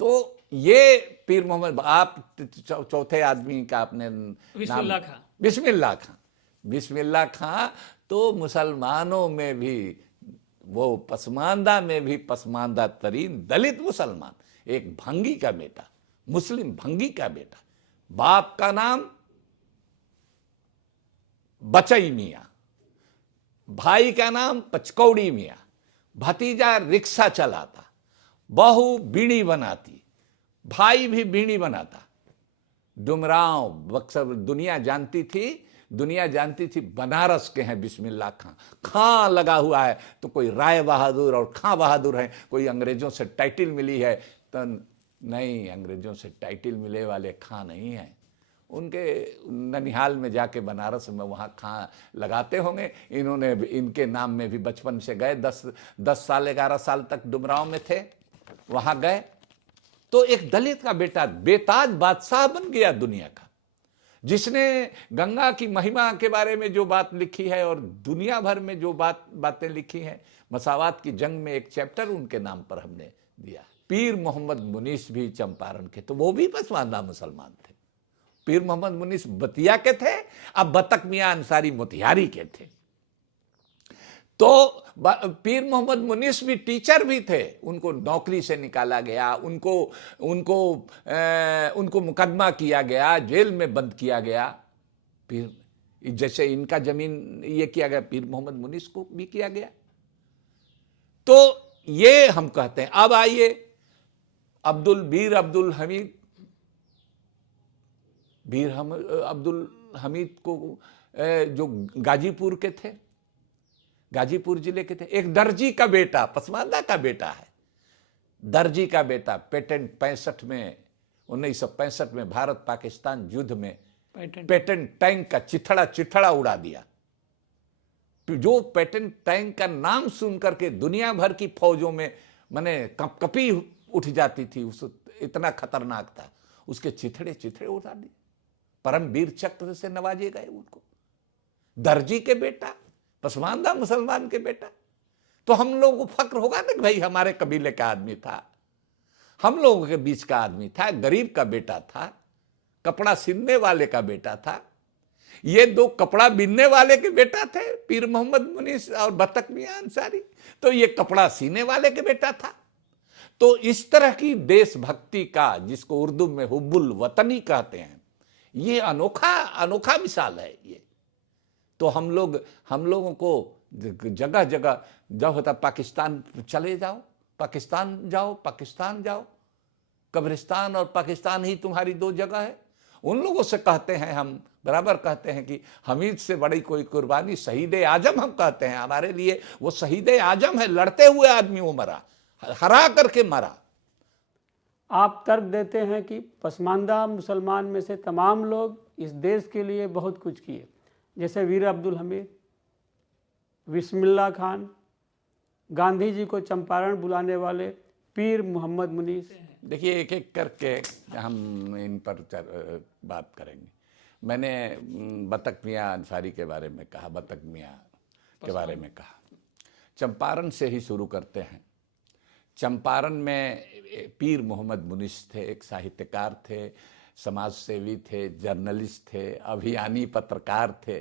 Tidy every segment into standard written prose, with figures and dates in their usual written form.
तो ये पीर मोहम्मद, आप चौथे आदमी का आपने नाम, बिस्मिल्लाह खां। बिस्मिल्लाह खां। बिस्मिल्लाह खां तो मुसलमानों में भी, वो पसमानदा में भी पसमानदा तरीन दलित मुसलमान, एक भंगी का बेटा, मुस्लिम भंगी का बेटा, बाप का नाम बचई मियां, भाई का नाम पचकौड़ी मियां, भतीजा रिक्शा चलाता, बहू बीड़ी बनाती, भाई भी बीड़ी बनाता। डुमरांव बक्सर, दुनिया जानती थी बनारस के हैं बिस्मिल्लाह खां। खां लगा हुआ है तो कोई राय बहादुर और खां बहादुर है, कोई अंग्रेजों से टाइटिल मिली है तो नहीं, अंग्रेजों से टाइटिल मिले वाले खां नहीं है। उनके ननिहाल में जाके बनारस में वहाँ खां लगाते होंगे। इन्होंने इनके नाम में भी बचपन से गए, 10 साल 11 साल तक डुमरांव में थे, वहाँ गए। तो एक दलित का बेटा बेताज बादशाह बन गया दुनिया का, जिसने गंगा की महिमा के बारे में जो बात लिखी है और दुनिया भर में जो बातें लिखी हैं। मसावात की जंग में एक चैप्टर उनके नाम पर हमने दिया। पीर मोहम्मद मुनीस भी चंपारण के, तो वो भी पसमानदा मुसलमान थे। पीर मोहम्मद मुनीस बतिया के थे, अब बतक मियां अंसारी मोतिहारी के थे। तो पीर मोहम्मद मुनीस भी टीचर भी थे, उनको नौकरी से निकाला गया, उनको उनको उनको मुकदमा किया गया, जेल में बंद किया गया। पीर जैसे इनका जमीन ये किया गया, पीर मोहम्मद मुनीस को भी किया गया। तो ये हम कहते हैं। अब आइए बीर अब्दुल हमीद, अब्दुल हमीद को जो गाजीपुर के थे, गाजीपुर जिले के थे, एक दर्जी का बेटा, पसमानदा का बेटा है, दर्जी का बेटा। पेटेंट 65 में, 1965 में भारत पाकिस्तान युद्ध में पेटेंट टैंक का चिथड़ा उड़ा दिया। जो पेटेंट टैंक का नाम सुनकर के दुनिया भर की फौजों में माने कपी उठ जाती थी, उस इतना खतरनाक था। उसके चिथड़े उड़ा दिए, परमवीर चक्र से नवाजे गए उनको। दर्जी के बेटा, पसमानदा मुसलमान के बेटा। तो हम लोगों को फक्र होगा ना कि भाई हमारे कबीले का आदमी था, हम लोगों के बीच का आदमी था, गरीब का बेटा था, कपड़ा सिलने वाले का बेटा था। ये दो कपड़ा बिनने वाले के बेटा थे, पीर मोहम्मद मुनीस और बतक मियां अंसारी। तो ये कपड़ा सीने वाले के बेटा था। तो इस तरह की देशभक्ति का, जिसको उर्दू में हुब्बुल वतनी कहते हैं, ये अनोखा मिसाल है ये। तो हम लोगों को जगह जगह जब होता पाकिस्तान चले जाओ, पाकिस्तान जाओ, कब्रिस्तान और पाकिस्तान ही तुम्हारी दो जगह है। उन लोगों से कहते हैं, हम बराबर कहते हैं कि हमीद से बड़ी कोई कुर्बानी शहीद आजम हम कहते हैं। हमारे लिए वो शहीद आजम है, लड़ते हुए आदमी वो मरा, हरा करके मरा। आप तर्क देते हैं कि पसमानदा मुसलमान में से तमाम लोग इस देश के लिए बहुत कुछ किए, जैसे वीर अब्दुल हमीद, बिस्मिल्लाह खान, गांधी जी को चंपारण बुलाने वाले पीर मोहम्मद मुनीस। देखिए, एक एक करके हम इन पर बात करेंगे। मैंने बतक मियां अंसारी के बारे में कहा, बतक मियां के बारे में कहा। चंपारण से ही शुरू करते हैं। चंपारण में पीर मोहम्मद मुनीस थे, एक साहित्यकार थे, समाज सेवी थे, जर्नलिस्ट थे, अभियानी पत्रकार थे।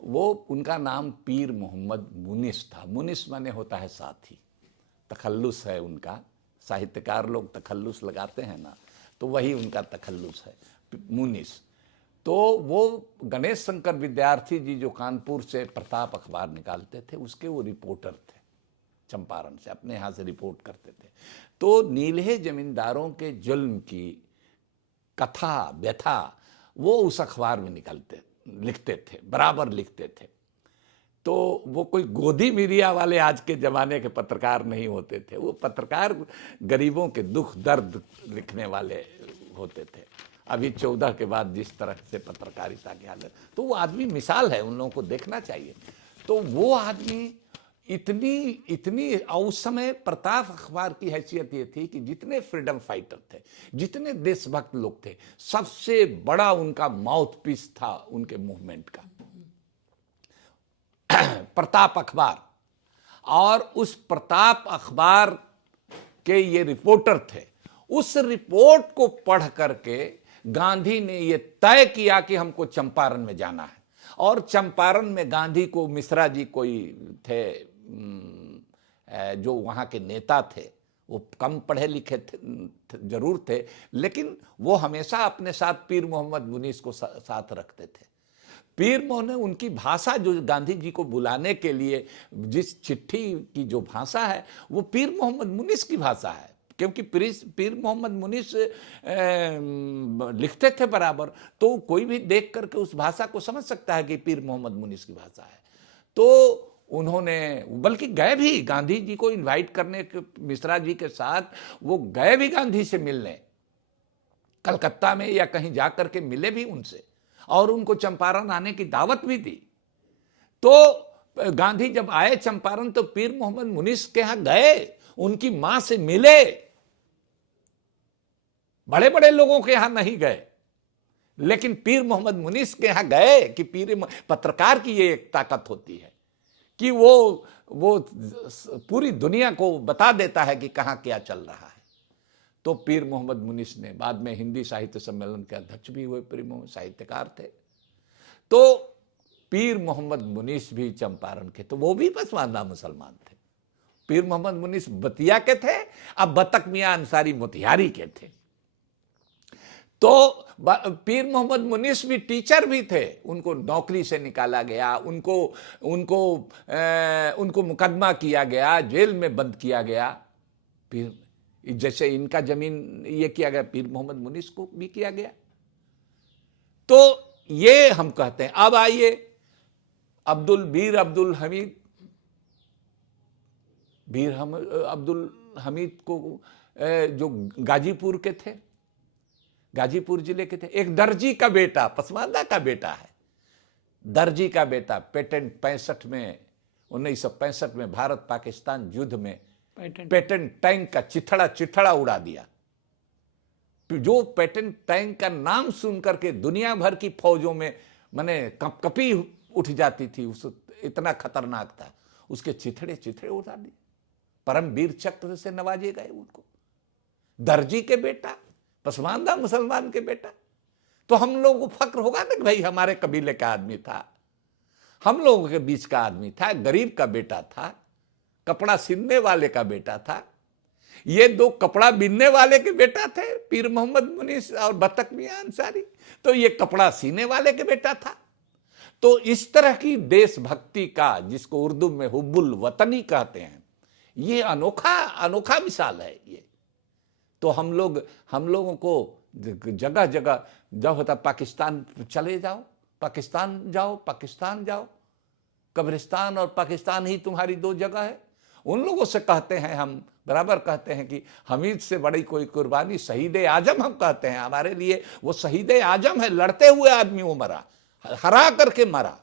वो, उनका नाम पीर मोहम्मद मुनीस था। मुनीस माने होता है साथी, तखल्लुस है उनका। साहित्यकार लोग तखल्लुस लगाते हैं ना, तो वही उनका तखल्लुस है, मुनीस। तो वो गणेश शंकर विद्यार्थी जी जो कानपुर से प्रताप अखबार निकालते थे, उसके वो रिपोर्टर थे, चंपारण से अपने यहाँ से रिपोर्ट करते थे। तो नील्हे जमींदारों के जुल्म की कथा व्यथा वो उस अखबार में लिखते थे, बराबर लिखते थे। तो वो कोई गोदी मीडिया वाले आज के ज़माने के पत्रकार नहीं होते थे। वो पत्रकार गरीबों के दुख दर्द लिखने वाले होते थे। अभी 14 के बाद जिस तरह से पत्रकारिता की हालत, तो वो आदमी मिसाल है, उन लोगों को देखना चाहिए। तो वो आदमी इतनी उस समय प्रताप अखबार की हैसियत ये थी कि जितने फ्रीडम फाइटर थे, जितने देशभक्त लोग थे, सबसे बड़ा उनका माउथ पीस था उनके मूवमेंट का प्रताप अखबार। और उस प्रताप अखबार के ये रिपोर्टर थे, उस रिपोर्ट को पढ़ करके गांधी ने यह तय किया कि हमको चंपारण में जाना है। और चंपारण में गांधी को मिश्रा जी कोई थे जो वहाँ के नेता थे, वो कम पढ़े लिखे जरूर थे, लेकिन वो हमेशा अपने साथ पीर मोहम्मद मुनीस को साथ रखते थे। पीर मोहम्मद उनकी भाषा जो गांधी जी को बुलाने के लिए जिस चिट्ठी की जो भाषा है वो पीर मोहम्मद मुनीस की भाषा है, क्योंकि पीर मोहम्मद मुनीस लिखते थे बराबर, तो कोई भी देख करके उस भाषा को समझ सकता है कि पीर मोहम्मद मुनीस की भाषा है। तो उन्होंने बल्कि गए भी गांधी जी को इनवाइट करने के, मिश्रा जी के साथ वो गए भी गांधी से मिलने, कलकत्ता में या कहीं जाकर के मिले भी उनसे और उनको चंपारण आने की दावत भी दी। तो गांधी जब आए चंपारण तो पीर मोहम्मद मुनीस के यहां गए, उनकी मां से मिले। बड़े बड़े लोगों के यहां नहीं गए, लेकिन पीर मोहम्मद मुनीस के यहां गए कि पत्रकार की ये एक ताकत होती है कि वो पूरी दुनिया को बता देता है कि कहां क्या चल रहा है। तो पीर मोहम्मद मुनीस ने बाद में हिंदी साहित्य सम्मेलन के अध्यक्ष भी हुए, पीर मोहम्मद साहित्यकार थे। तो पीर मोहम्मद मुनीस भी चंपारण के, तो वो भी पसमानदा मुसलमान थे। पीर मोहम्मद मुनीस बतिया के थे, अब बतक मियां अंसारी मोतिहारी के थे। तो पीर मोहम्मद मुनीस भी टीचर भी थे, उनको नौकरी से निकाला गया, उनको मुकदमा किया गया, जेल में बंद किया गया। फिर जैसे इनका जमीन ये किया गया, पीर मोहम्मद मुनीस को भी किया गया। तो ये हम कहते हैं। अब आइए वीर अब्दुल हमीद को जो गाजीपुर के थे, गाजीपुर जिले के थे, एक दर्जी का बेटा, पसमानदा का बेटा है, दर्जी का बेटा, पेटेंट 1965 में भारत पाकिस्तान युद्ध में पेटेंट टैंक का चिथड़ा उड़ा दिया। जो पेटेंट टैंक का नाम सुनकर के दुनिया भर की फौजों में माने कपकपी उठ जाती थी, उस इतना खतरनाक था। उसके चिथड़े उड़ा दिए, परमवीर चक्र से नवाजे गए उनको। दर्जी के बेटा, पसमानदा मुसलमान के बेटा, तो हम लोगों को फक्र होगा ना कि भाई हमारे कबीले का आदमी था, हम लोगों के बीच का आदमी था, गरीब का बेटा था, कपड़ा सिलने वाले का बेटा था। ये दो कपड़ा बिनने वाले के बेटा थे, पीर मोहम्मद मुनीस और बतक मियां अंसारी, तो ये कपड़ा सीने वाले के बेटा था। तो इस तरह की देशभक्ति का, जिसको उर्दू में हुब्बुल वतनी कहते हैं, ये अनोखा मिसाल है ये। तो हम लोगों को जगह जगह जब होता पाकिस्तान चले जाओ, पाकिस्तान जाओ, कब्रिस्तान और पाकिस्तान ही तुम्हारी दो जगह है। उन लोगों से कहते हैं, हम बराबर कहते हैं कि हमीद से बड़ी कोई कुर्बानी शहीद आजम हम कहते हैं। हमारे लिए वो शहीद आजम है, लड़ते हुए आदमी वो मरा, हरा करके मरा।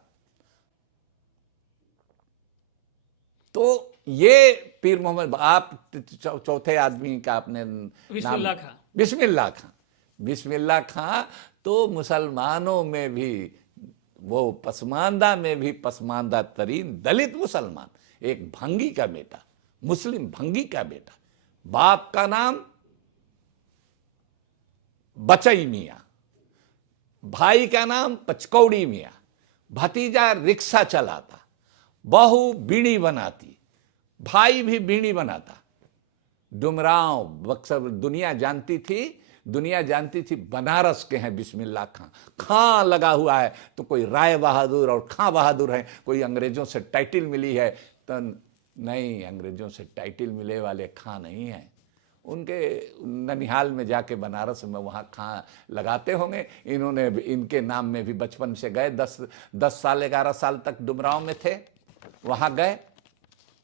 तो ये पीर मोहम्मद, आप चौथे आदमी का आपने बिस्मिल्लाह खां। तो मुसलमानों में भी, वो पसमानदा में भी पसमानदा तरीन दलित मुसलमान, एक भंगी का बेटा, मुस्लिम भंगी का बेटा, बाप का नाम बचई मियां, भाई का नाम पचकौड़ी मियां, भतीजा रिक्शा चलाता, बहू बीड़ी बनाती, भाई भी बीड़ी बनाता। डुमरांव बक्सर, दुनिया जानती थी बनारस के हैं बिस्मिल्लाह खां। खां लगा हुआ है तो कोई राय बहादुर और खां बहादुर है, कोई अंग्रेजों से टाइटिल मिली है तो नहीं, अंग्रेजों से टाइटिल मिले वाले खां नहीं है। उनके ननिहाल में जाके बनारस में वहाँ खां लगाते होंगे। इन्होंने इनके नाम में भी बचपन से गए, 10 साल 11 साल तक डुमरांव में थे, वहाँ गए।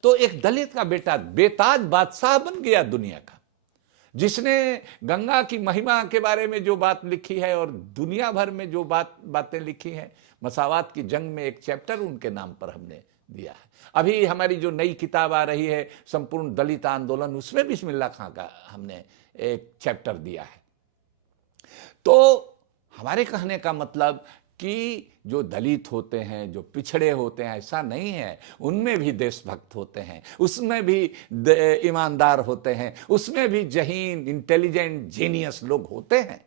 तो एक दलित का बेटा बेताज बादशाह बन गया दुनिया का, जिसने गंगा की महिमा के बारे में जो बात लिखी है और दुनिया भर में जो बातें लिखी हैं। मसावात की जंग में एक चैप्टर उनके नाम पर हमने दिया है। अभी हमारी जो नई किताब आ रही है संपूर्ण दलित आंदोलन, उसमें बिस्मिल्लाह खां का हमने एक चैप्टर दिया है। तो हमारे कहने का मतलब कि जो दलित होते हैं, जो पिछड़े होते हैं, ऐसा नहीं है। उनमें भी देशभक्त होते हैं, उसमें भी ईमानदार होते हैं, उसमें भी जहीन, इंटेलिजेंट, जीनियस लोग होते हैं।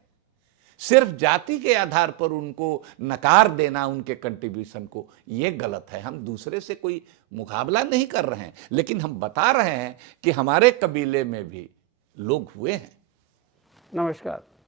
सिर्फ जाति के आधार पर उनको नकार देना, उनके कंट्रीब्यूशन को, ये गलत है। हम दूसरे से कोई मुकाबला नहीं कर रहे हैं, लेकिन हम बता रहे हैं कि हमारे कबीले में भी लोग हुए हैं। नमस्कार।